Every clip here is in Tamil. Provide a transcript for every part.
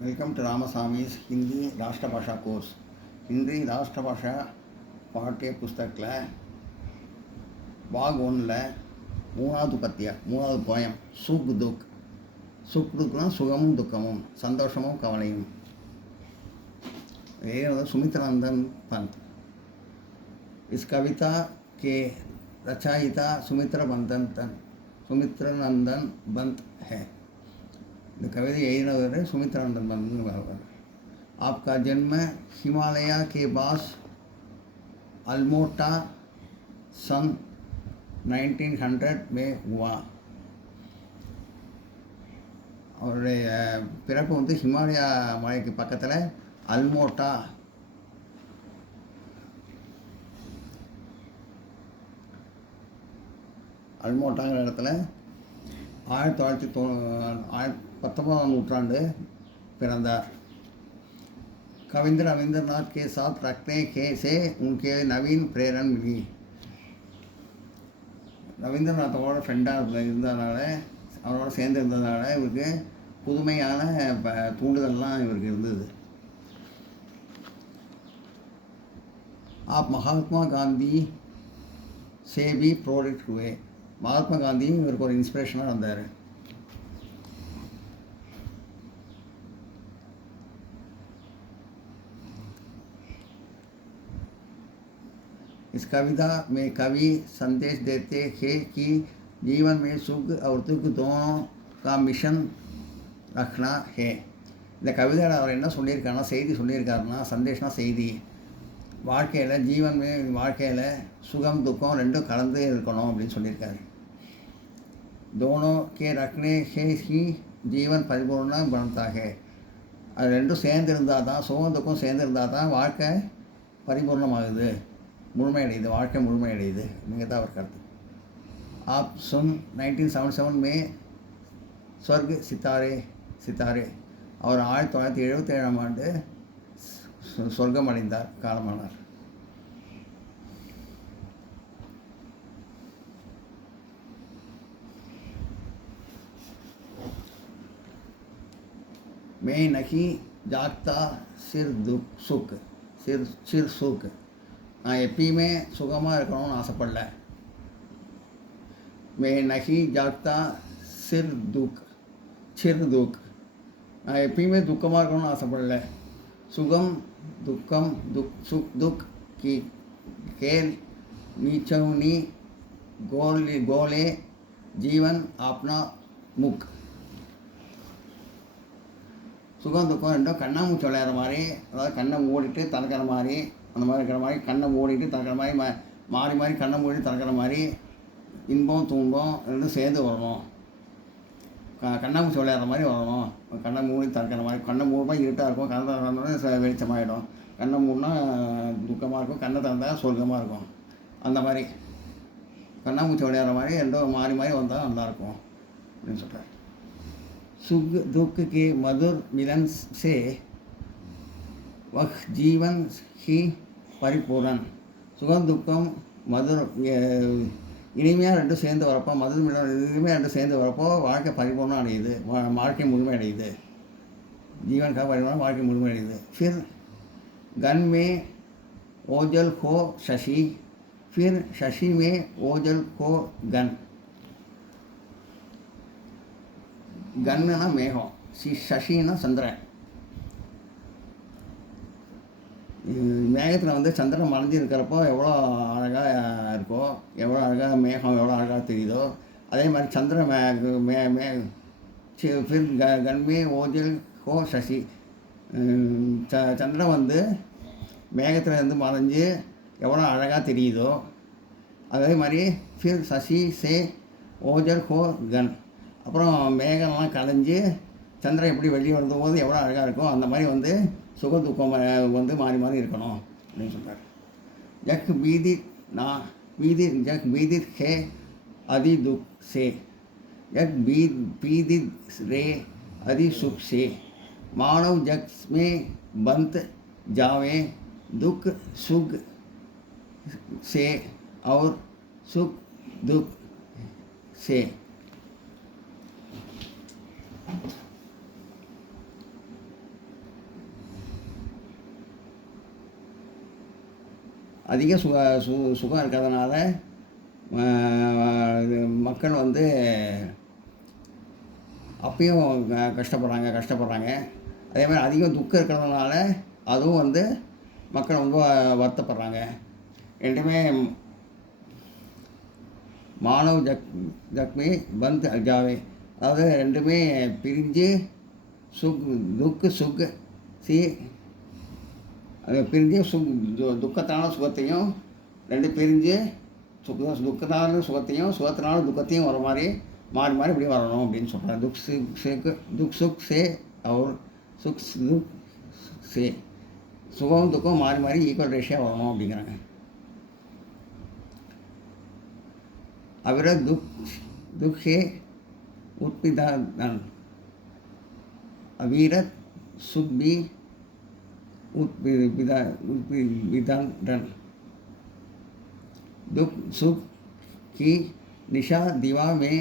वेलकम टू रामस्वामी's हिंदी राष्ट्रभाषा कोर्स हिंदी राष्ट्रभाषा पाठ्य पुस्तकத்தில் பாக் ஒன்றில் மூணாவது பத்தியம் மூணாவது போயம் சுக் துக். சுக் துக்னா சுகமும் துக்கமும் சந்தோஷமும் கவலையும். ये सुमित्रानंदन पंत. इस कविता के रचयिता सुमित्रानंदन पंत है. இந்த கவிதை எழுதினவர் சுமித்ரானந்தன் பந்த். आपका जन्म हिमालय के पास अल्मोड़ा सन 1900 में हुआ. அவருடைய பிறப்பு வந்து ஹிமாலய மலைக்கு பக்கத்தில் அல்மோட்டா அல்மோட்டாங்கிற இடத்துல 1919ஆம் நூற்றாண்டு பிறந்தார். कविंद्र रविंद्रनाथ के साथ रखने के से उनके नवीन प्रेरणा मिली. ரவீந்திரநாத்தோட ஃப்ரெண்டாக இருந்ததுனால அவரோட சேர்ந்து இருந்ததுனால இவருக்கு புதுமையான தூண்டுதல்லாம் இவருக்கு இருந்தது. आप महात्मा गांधी से भी प्रोडक्ट हुए. महात्मा गांधी இவருக்கு ஒரு இன்ஸ்பிரேஷனாக இருந்தார். इस कविता में कवि संदेश देते हैं कि जीवन में सुख और दुख दोनों का मिशन रखना है. இந்த கவிதையில் அவர் என்ன சொல்லியிருக்காருன்னா, செய்தி சொல்லியிருக்காருன்னா, சந்தேஷனா செய்தி. வாழ்க்கையில் வாழ்க்கையில் சுகம் துக்கம் ரெண்டும் கலந்து இருக்கணும் அப்படின்னு சொல்லியிருக்காரு. दोनों के रखने से ही जीवन परिपूर्ण बनता है. அது ரெண்டும் சேர்ந்து இருந்தால் தான், சுகம் துக்கம் சேர்ந்து இருந்தால் தான் வாழ்க்கை பரிபூர்ணமாகுது, முழுமையடையுது, வாழ்க்கை முழுமையடையுது. நீங்கள் தான் அவர் கருத்து. आप सन 1977 में स्वर्ग सितारे அவர் 1977ஆம் ஆண்டு சொர்க்கம் அடைந்தார், காலமானார். मैं नहीं जागता सिर सुख. நான் எப்பயுமே சுகமாக இருக்கணும்னு ஆசைப்படல. மே நகி ஜாக்தா சிர் துக். நான் எப்பயுமே துக்கமாக இருக்கணும்னு ஆசைப்படல. சுகம் துக்கம் துக் கி கேல் நீச்சவுனி கோலே ஜீவன் ஆப்னா முக். சுகம் துக்கம் ரெண்டும் கண்ணாமூச்சி விளையாடுற மாதிரி, அதாவது கண்ணை மூடிட்டு திறக்கிற மாதிரி, அந்த மாதிரி இருக்கிற மாதிரி, கண்ணை மூடிட்டு திறக்கிற மாதிரி, மாறி கண்ணை மூடிட்டு திறக்கிற மாதிரி இன்பம் துன்பம் ரெண்டும் சேர்ந்து வரணும். கண்ணாமூச்சி விளையாடுற மாதிரி வரணும். கண்ணை மூடி திறக்கிற மாதிரி, கண்ணை மூடமாக இருட்டாக இருக்கும், கண்ணை திறந்தோடனே வெளிச்சமாகிடும். கண்ணை மூடினா துக்கமாக இருக்கும், கண்ணை திறந்தால் சொர்க்கமாக இருக்கும். அந்த மாதிரி கண்ணாமூச்சி விளையாடுற மாதிரி ரெண்டும் மாறி வந்தால் நல்லாயிருக்கும் அப்படின்னு சொல்கிறார். सुख दुख के मधुर मिलन से वह जीवन ही परिपूर्ण. சுகம் துக்கம் மதுர் இனிமையாக ரெண்டும் சேர்ந்து வரப்போ, மதுர் மிளன் இனிமையாக ரெண்டும் சேர்ந்து வரப்போ வாழ்க்கை பரிபூர்ணம் அடையுது, வாழ்க்கை முழுமை அடையுது. जीवन का परिपूर्ण வாழ்க்கை முழுமை அடையுது. फिर गन में ओझल को शशि, फिर शशि में ओझल को गन. கன்னுனா மேகம், சசின்னா சந்திரன். மேகத்தில் வந்து சந்திரன் மறைஞ்சி இருக்கிறப்போ எவ்வளோ அழகாக இருக்கோ, எவ்வளோ அழகாக மேகம் எவ்வளோ அழகாக தெரியுதோ, அதே மாதிரி சந்திரன் ஃபிர் கன்மே ஓஜல் ஹோ சசி. சந்திரன் வந்து மேகத்தில் இருந்து மறைஞ்சு எவ்வளோ அழகாக தெரியுதோ, அதே மாதிரி ஃபிர் சசி சே ஓஜல் ஹோ கன். அப்புறம் மேகம்லாம் கலைஞ்சு சந்திரன் எப்படி வெளியே வருதும் போது எவ்வளோ அழகாக இருக்கும், அந்த மாதிரி வந்து சுக துக்கம் வந்து மாறி இருக்கணும் அப்படின்னு சொல்கிறார். ஜக் பீதித் ஹே அதி துக் சே, ஜக் பீதித் ரே அதி सुख से. मानव जग में बंत जावे दुख सुख से और सुख दुख से. அதிக சுகம் இருக்கிறதுனால இது மக்கள் வந்து அப்பயும் கஷ்டப்படுறாங்க. அதே மாதிரி அதிகம் துக்கம் இருக்கிறதுனால அதுவும் வந்து மக்கள் ரொம்ப வருத்தப்படுறாங்க. ரெண்டுமே மானவ் ஜக்மி பந்த் ஜாவே, அதாவது ரெண்டுமே பிரிஞ்சு சுக் சி, அது பிரிஞ்சு துக்கத்தான சுகத்தையும், ரெண்டு பிரிஞ்சு துக்கத்தான சுகத்தையும் சுகத்தினால துக்கத்தையும் வர மாதிரி மாறி மாறி இப்படி வரணும் அப்படின்னு சொல்கிறாங்க. துக் சுக் சே அவர் சுக் துக் சே, சுகம் துக்கம் மாறி மாறி ஈக்குவல் ரேஷியாக வரணும் அப்படிங்கிறாங்க. அவரை दुख है उत्पीड़न, अविरत सुख भी उत्पीड़न, दुख सुख की निशा दीवा में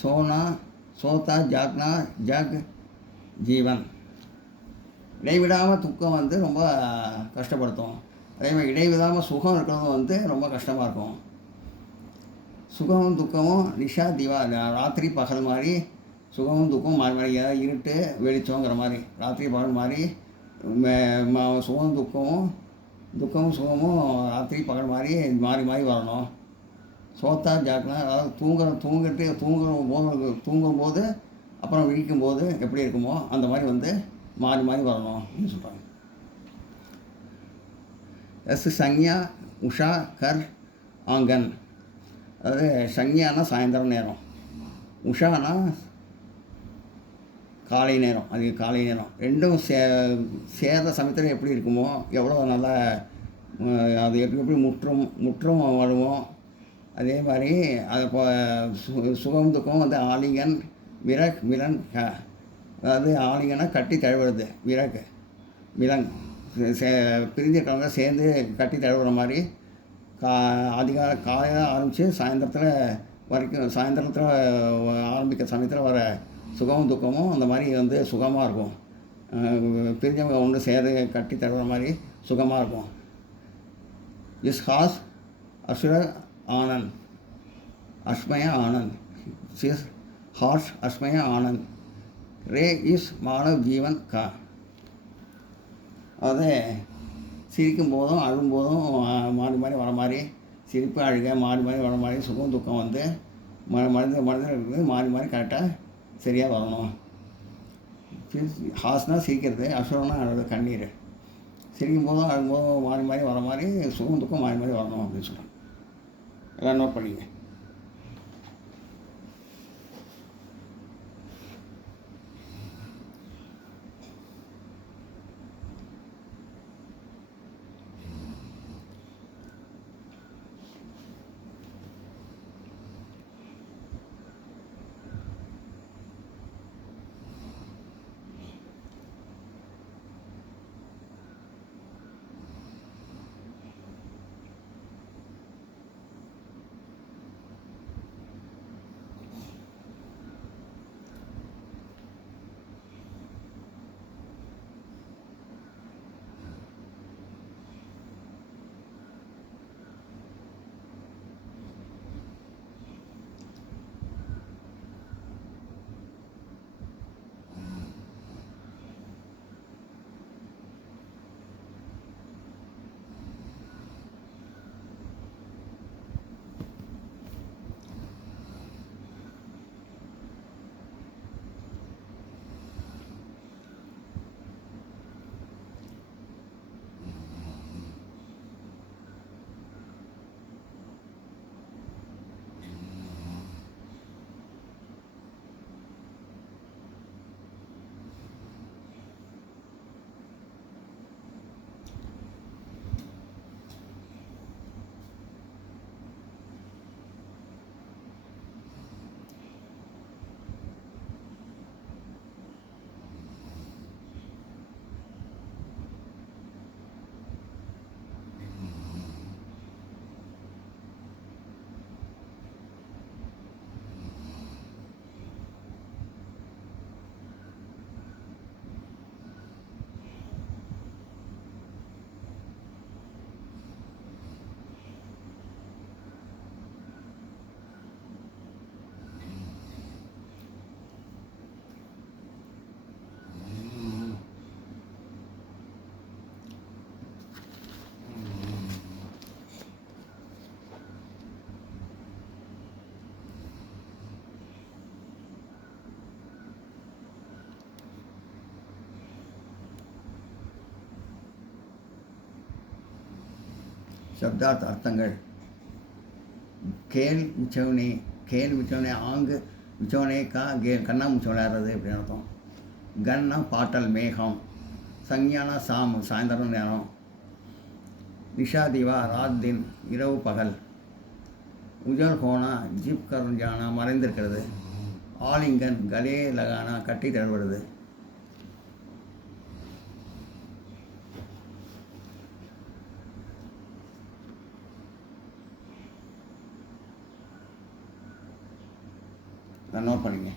सोता जागना जग जीवन. இடைவிடாமல் துக்கம் வந்து ரொம்ப கஷ்டப்படுத்தும். அதே மாதிரி இடைவிடாமல் சுகம் இருக்கிறது வந்து ரொம்ப கஷ்டமாக இருக்கும். சுகமும் துக்கமும் நிஷா திவா, ராத்திரி பகல் மாதிரி சுகமும் துக்கமும் மாறி மாறி, ஏதாவது இருட்டு வெளிச்சங்கிற மாதிரி ராத்திரி பகல் மாதிரி சுகமும் துக்கமும் சுகமும் ராத்திரி பகல் மாதிரி மாறி மாறி வரணும். சோத்தா ஜாக்னா, அதாவது தூங்கும்போது அப்புறம் விழிக்கும்போது எப்படி இருக்குமோ அந்த மாதிரி வந்து மாறி மாறி வரணும் அப்படின்னு சொல்கிறாங்க. சங்யா உஷா கர் ஆங்கன், அதாவது சங்யானா சாயந்தரம் நேரம், உஷானா காலை நேரம், அது காலை நேரம். ரெண்டும் சேர்ந்த சமயத்தில் எப்படி இருக்குமோ, எவ்வளோ நல்லா அது எப்படி முற்றும் வருவோம். அதே மாதிரி அது இப்போ சுகம் துக்கம் வந்து ஆலிங்கன் விரக் மிலன், அதாவது ஆலிங்கனா கட்டி தழுவுறது, விரக் மிலன் பிரிஞ்சிருக்கவங்க சேர்ந்து கட்டி தழுவுற மாதிரி காலையில் ஆரம்பித்து சாயந்தரத்தில் ஆரம்பிக்கிற சமயத்தில் வர சுகமும் துக்கமும் அந்த மாதிரி வந்து சுகமாக இருக்கும். பிரிஞ்சவங்க ஒன்று சேர்ந்து கட்டி தழுவுற மாதிரி சுகமாக இருக்கும். இஸ் ஹாஸ் அசுர ஆனந்த் அஸ்மய ஆனந்த், சிஸ் ஹார்ஷ் அஸ்மய ஆனந்த் ரே இஸ் மானவ் ஜீவன் கா, அதாவது சிரிக்கும் போதும் அழும் போதும் மாறி மாறி வர மாதிரி, சிரிப்பு அழுக மாறி மாறி வர மாதிரி சுகம் துக்கம் வந்து மனிதர்களுக்கு மாறி மாறி கரெக்டாக சரியாக வரணும். ஹாஸ்னா சிரிக்கிறது, அசுரம்னா அழுது கண்ணீர். சிரிக்கும் போதும் அழும் போதும் மாறி மாறி வர மாதிரி சுகம் துக்கம் மாறி மாறி வரணும் அப்படின்னு சொல்கிறாங்க. எல்லாம் நோட் பண்ணிங்க. சப்தார்த்த அர்த்தங்கள். கேல் மிச்சவனே, கேல் மிச்சவனே, ஆங்கு மிச்சவனே கா கேல், கண்ணாமூச்சி விளையாடுறது அப்படின்னு அர்த்தம். கன்னா பாட்டல் மேகம், சஞ்ஞானா சாயந்தரம் நேரம், நிஷாதிவா ராத் தின் இரவு பகல், உஜல் ஹோனா ஜிப் கருஞ்சானா மறைந்திருக்கிறது, ஆலிங்கன் கலே லகானா கட்டி தழுவுறது. நோட் பண்ணிங்க.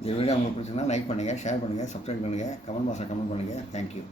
இந்த வீடியோ உங்களுக்கு பிடிச்சிருந்தா லைக் பண்ணுங்கள், ஷேர் பண்ணுங்கள், சப்ஸ்கிரைப் பண்ணுங்கள், கமெண்ட் பாக்ஸில் கமெண்ட் பண்ணுங்கள். தேங்க்யூ.